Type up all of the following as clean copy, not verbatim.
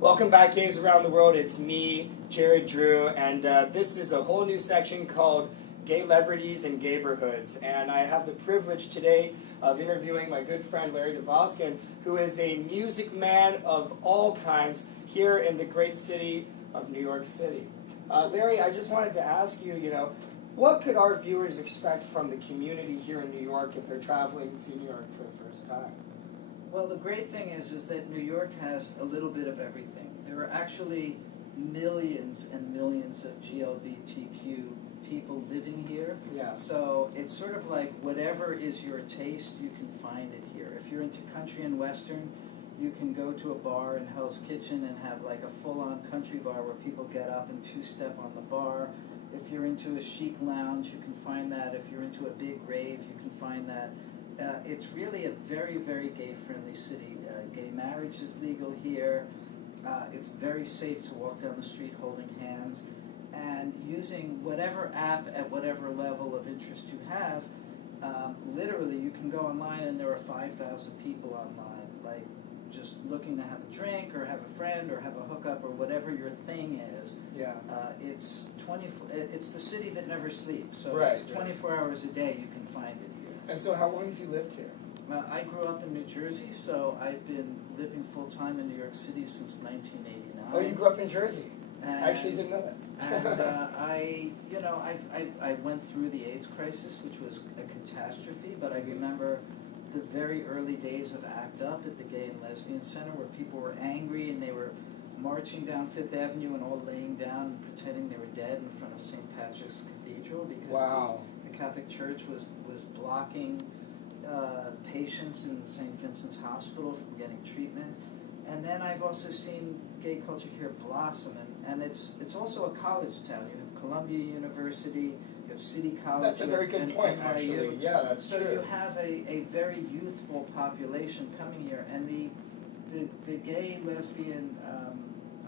Welcome back, gays around the world. It's me, Jared Drew, and this is a whole new section called Gay Celebrities and Gayborhoods. And I have the privilege today of interviewing my good friend Larry Dvoskin, who is a music man of all kinds here in the great city of New York City. Larry, I just wanted to ask you, what could our viewers expect from the community here in New York if they're traveling to New York for the first time? Well, the great thing is that New York has a little bit of everything. There are actually millions and millions of GLBTQ people living here. Yeah. So it's sort of like whatever is your taste, you can find it here. If you're into country and western, you can go to a bar in Hell's Kitchen and have like a full-on country bar where people get up and two-step on the bar. If you're into a chic lounge, you can find that. If you're into a big rave, you can find that. It's really a very, very gay-friendly city. Gay marriage is legal here. It's very safe to walk down the street holding hands. And using whatever app at whatever level of interest you have, literally you can go online and there are 5,000 people online, like just looking to have a drink or have a friend or have a hookup or whatever your thing is. Yeah. It's the city that never sleeps. So Right, it's 24 hours a day you can find it here. And so how long have you lived here? I grew up in New Jersey, so I've been living full-time in New York City since 1989. Oh, you grew up in Jersey? And, I actually didn't know that. And I went through the AIDS crisis, which was a catastrophe, but I remember the very early days of ACT UP at the Gay and Lesbian Center where people were angry and they were marching down Fifth Avenue and all laying down and pretending they were dead in front of St. Patrick's Cathedral because the Catholic Church was blocking patients in St. Vincent's Hospital from getting treatment. And then I've also seen gay culture here blossom, and it's also a college town. You have Columbia University, you have City College. That's a very good point, NYU. actually. Yeah, that's so true. So you have a very youthful population coming here, and the Gay, Lesbian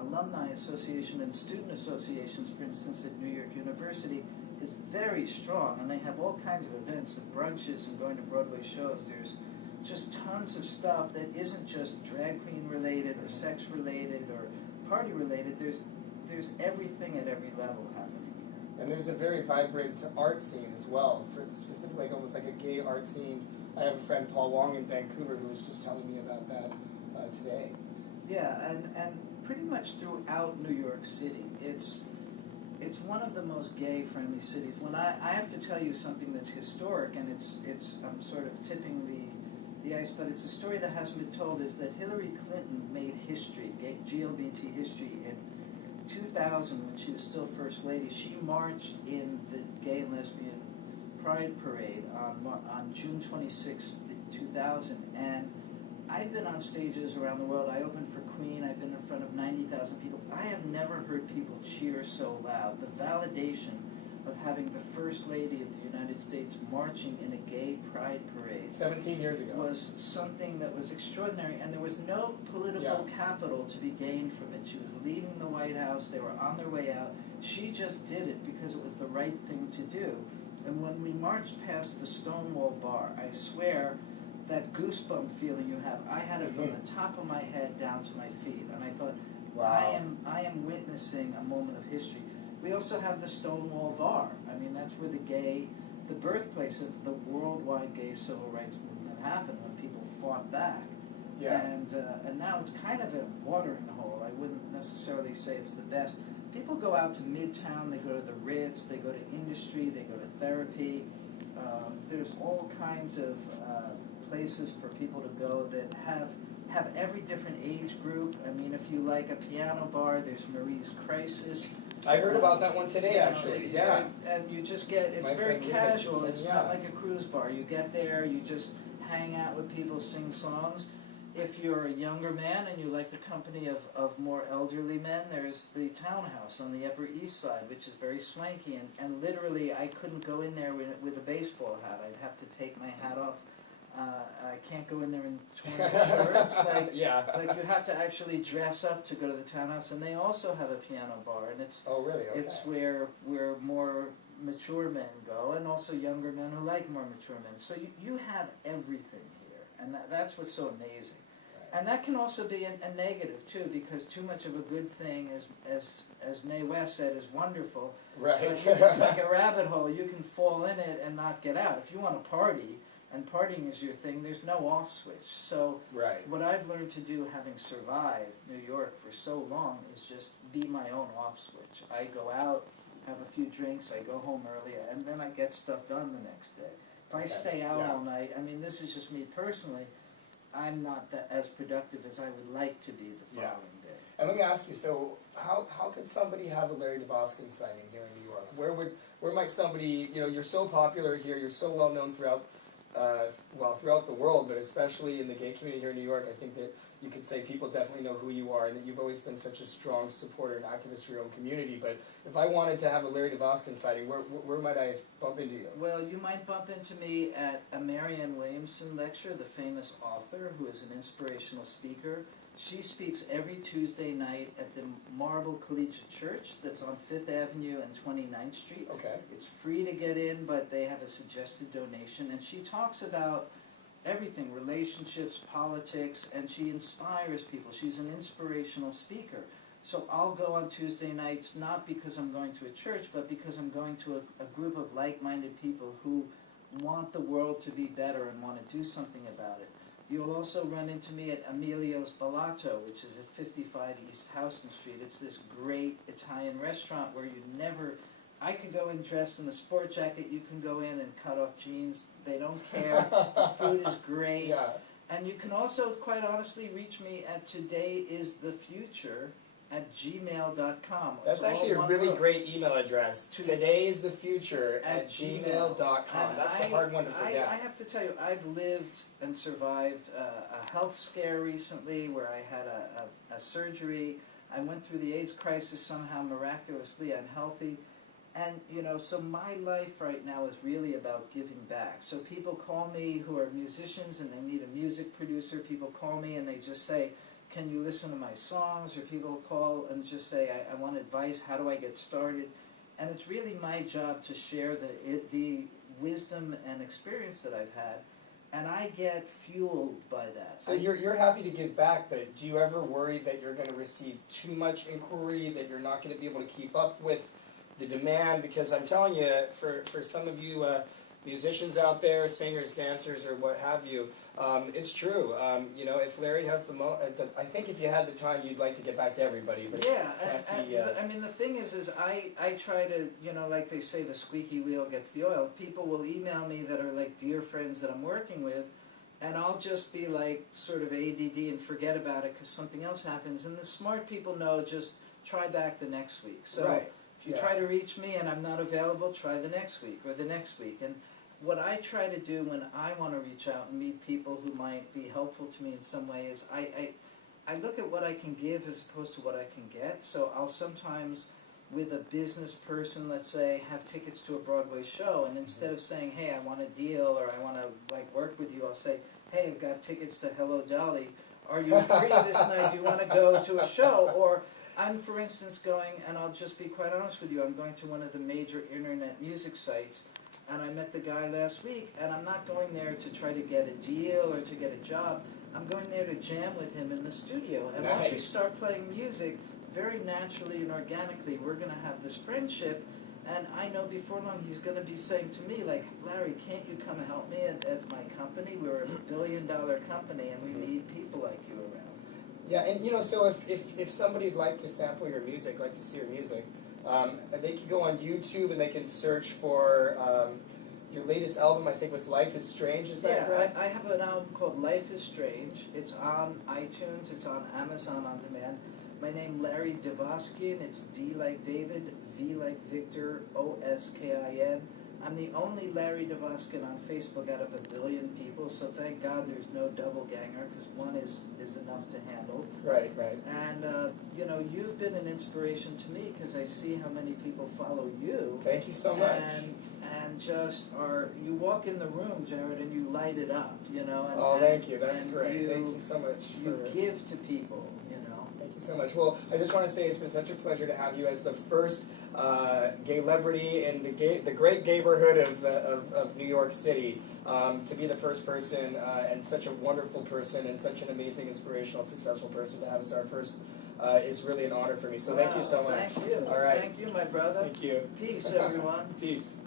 Alumni Association and student associations, for instance, at New York University, is very strong, and they have all kinds of events and brunches and going to Broadway shows. There's just tons of stuff that isn't just drag queen related or sex related or party related. There's everything at every level happening here. And there's a very vibrant art scene as well, for specifically almost like a gay art scene. I have a friend, Paul Wong, in Vancouver, who was just telling me about that today. Yeah, and pretty much throughout New York City, it's one of the most gay-friendly cities. When I have to tell you something that's historic, and I'm sort of tipping the ice, but it's a story that hasn't been told, is that Hillary Clinton made history, GLBT history, in 2000 when she was still First Lady. She marched in the Gay and Lesbian Pride Parade on June 26, 2000, and I've been on stages around the world. I opened for Queen. I've been in front of 90,000 people. I have never heard people cheer so loud. The validation of having the First Lady of the United States marching in a gay pride parade 17 years ago was something that was extraordinary, and there was no political capital to be gained from it. She was leaving the White House. They were on their way out. She just did it because it was the right thing to do. And when we marched past the Stonewall Bar, I swear that goosebump feeling you have, I had it from the top of my head down to my feet, and I thought, wow. I am witnessing a moment of history. We also have the Stonewall Bar. I mean, that's where the birthplace of the worldwide gay civil rights movement happened, when people fought back. Yeah. And now it's kind of a watering hole. I wouldn't necessarily say it's the best. People go out to Midtown, they go to the Ritz, they go to industry, they go to therapy. There's all kinds of places for people to go that have every different age group. I mean, if you like a piano bar, there's Marie's Crisis. I heard about that one today, actually. Yeah. And you just get, it's very casual. It's not like a cruise bar. You get there, you just hang out with people, sing songs. If you're a younger man and you like the company of more elderly men, there's the Townhouse on the Upper East Side, which is very swanky. And literally, I couldn't go in there with a baseball hat. I'd have to take my hat off. I can't go in there in torn shirts. Like you have to actually dress up to go to the Townhouse. And they also have a piano bar, and it's it's where more mature men go, and also younger men who like more mature men. So you have everything here, and that's what's so amazing. And that can also be a negative too, because too much of a good thing, as Mae West said, is wonderful. Right. But it's like a rabbit hole. You can fall in it and not get out. If you want to party, and partying is your thing, there's no off switch. So Right. what I've learned to do, having survived New York for so long, is just be my own off switch. I go out, have a few drinks, I go home early, and then I get stuff done the next day. If I stay out all night, I mean, this is just me personally, I'm not as productive as I would like to be the following day. And let me ask you, so how could somebody have a Larry Dvoskin sighting here in New York? Where might somebody, you're so popular here, you're so well known throughout the world, but especially in the gay community here in New York, I think that you could say people definitely know who you are and that you've always been such a strong supporter and activist for your own community. But if I wanted to have a Larry Dvoskin sighting, where might I bump into you? Well, you might bump into me at a Marianne Williamson lecture, the famous author who is an inspirational speaker. She speaks every Tuesday night at the Marble Collegiate Church that's on 5th Avenue and 29th Street. Okay. It's free to get in, but they have a suggested donation. And she talks about everything, relationships, politics, and she inspires people. She's an inspirational speaker. So I'll go on Tuesday nights, not because I'm going to a church, but because I'm going to a group of like-minded people who want the world to be better and want to do something about it. You'll also run into me at Emilio's Balato, which is at 55 East Houston Street. It's this great Italian restaurant where I could go in dressed in a sport jacket, you can go in and cut off jeans, they don't care, the food is great. Yeah. And you can also, quite honestly, reach me at todayisthefuture@gmail.com. That's actually a really great email address. todayisthefuture@gmail.com. That's a hard one to forget. I have to tell you, I've lived and survived a health scare recently where I had a surgery. I went through the AIDS crisis somehow miraculously unhealthy. And, so my life right now is really about giving back. So people call me who are musicians and they need a music producer. People call me and they just say, can you listen to my songs? Or people call and just say, I want advice, how do I get started? And it's really my job to share the wisdom and experience that I've had. And I get fueled by that. So you're happy to give back, but do you ever worry that you're going to receive too much inquiry, that you're not going to be able to keep up with the demand? Because I'm telling you, for some of you musicians out there, singers, dancers, or what have you, it's true. If Larry has I think if you had the time, you'd like to get back to everybody. But I mean, the thing is I try to, like they say, the squeaky wheel gets the oil. People will email me that are like dear friends that I'm working with, and I'll just be like sort of ADD and forget about it because something else happens. And the smart people know, just try back the next week. So. Right. If you try to reach me and I'm not available, try the next week or the next week. And what I try to do when I want to reach out and meet people who might be helpful to me in some way is I look at what I can give as opposed to what I can get. So I'll sometimes, with a business person, let's say, have tickets to a Broadway show, and instead of saying, hey, I want a deal or I want to work with you, I'll say, hey, I've got tickets to Hello Dolly. Are you free this night? Do you want to go to a show? Or I'm, for instance, going, and I'll just be quite honest with you, I'm going to one of the major internet music sites, and I met the guy last week, and I'm not going there to try to get a deal or to get a job. I'm going there to jam with him in the studio. And once we start playing music, very naturally and organically, we're going to have this friendship, and I know before long he's going to be saying to me, like, Larry, can't you come and help me at my company? We're a $1 billion company, and we need people like you around. Yeah, and so if somebody'd like to sample your music, like to see your music, they can go on YouTube and they can search for your latest album. I think was Life is Strange. Is that correct? I have an album called Life is Strange. It's on iTunes. It's on Amazon On Demand. My name Larry Dvoskin. It's D like David, V like Victor, Oskin. I'm the only Larry Dvoskin on Facebook out of 1 billion people, so thank God there's no double ganger, because one is enough to handle. Right. And, you've been an inspiration to me, because I see how many people follow you. Thank you so much. And just you walk in the room, Jared, and you light it up, And, thank you. That's great. Thank you so much. You give to people, Thank you so much. Well, I just want to say it's been such a pleasure to have you as the first gay celebrity in the great neighborhood of New York City. To be the first person and such a wonderful person and such an amazing, inspirational, successful person to have as our first is really an honor for me. So thank you so much. Thank you. All right. Thank you, my brother. Thank you. Peace, everyone. Peace.